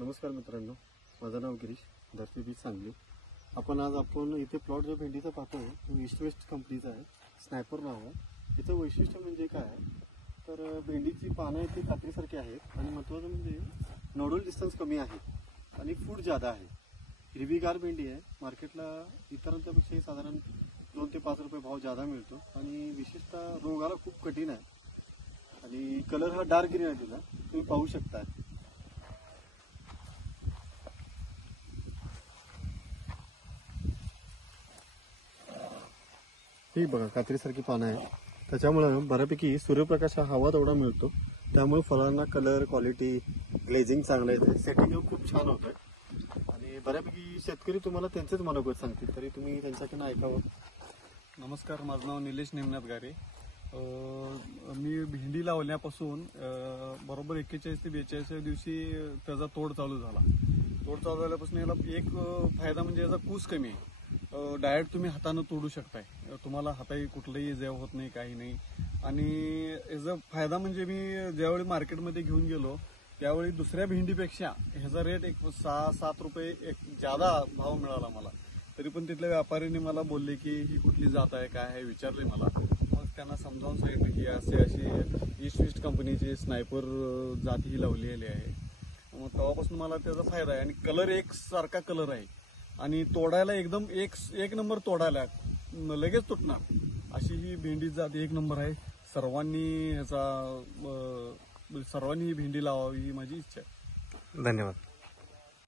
नमस्कार मित्रांनो, माझं नाव गिरीश, धरती बीज सांगली. आपण इथे प्लॉट जो भेंडीचा पाहतोय तो ईस्ट वेस्ट कंपनीचा आहे. स्नायपर नाव आहे. याचं वैशिष्ट्य म्हणजे काय आहे तर भेंडीची पानं इथे कात्रीसारखी आहेत आणि महत्त्वाचं म्हणजे नोडल डिस्टन्स कमी आहे आणि फूड जादा आहे. हिरवीगार भेंडी आहे. मार्केटला इतरांच्यापेक्षा साधारण 2 ते 5 रुपये भाव जादा मिळतो आणि विशेषतः रोगाला खूप कठीण आहे आणि कलर हा डार्क ग्रीन आहे. तिला तुम्ही पाहू शकता. ही बघा कात्रीसारखी पानं आहे. त्याच्यामुळे बऱ्यापैकी सूर्यप्रकाश हवा तेवढा मिळतो, त्यामुळे फळांना कलर क्वालिटी ग्लेझिंग चांगलं येते. सेटिंग खूप छान होतं आणि बऱ्यापैकी शेतकरी तुम्हाला त्यांचेच मनोगत सांगतील, तरी तुम्ही त्यांच्याकडनं ऐकावं. नमस्कार, माझं नाव निलेश नेमनाथ गारे. मी भेंडी लावल्यापासून बरोबर 41 ते 42 दिवशी त्याचा तोड चालू झाल्यापासून याला एक फायदा म्हणजे याचा कूस कमी आहे. डायरेक्ट तुम्ही हातानं तोडू शकताय. तुम्हाला हाताही कुठलंही जेव होत नाही, काही नाही. आणि याचा फायदा म्हणजे मी ज्यावेळी मार्केटमध्ये घेऊन गेलो त्यावेळी दुसऱ्या भेंडीपेक्षा ह्याचा रेट 6-7 रुपये जादा भाव मिळाला मला. तरी पण तिथल्या व्यापाऱ्यांनी मला बोलले की ही कुठली जात आहे, काय आहे विचारले मला. मग त्यांना समजावून सांगितलं की अशी ईस्ट वेस्ट कंपनीची स्नायपर जात ही लावलेली आहे. मग तेव्हापासून मला त्याचा फायदा आहे. आणि कलर एक सारखा कलर आहे आणि तोडायला एकदम एक नंबर, तोडायला लगेच तुटणार अशी ही भेंडी जात एक नंबर आहे. सर्वांनी ही भेंडी लावावी ही माझी इच्छा आहे. धन्यवाद.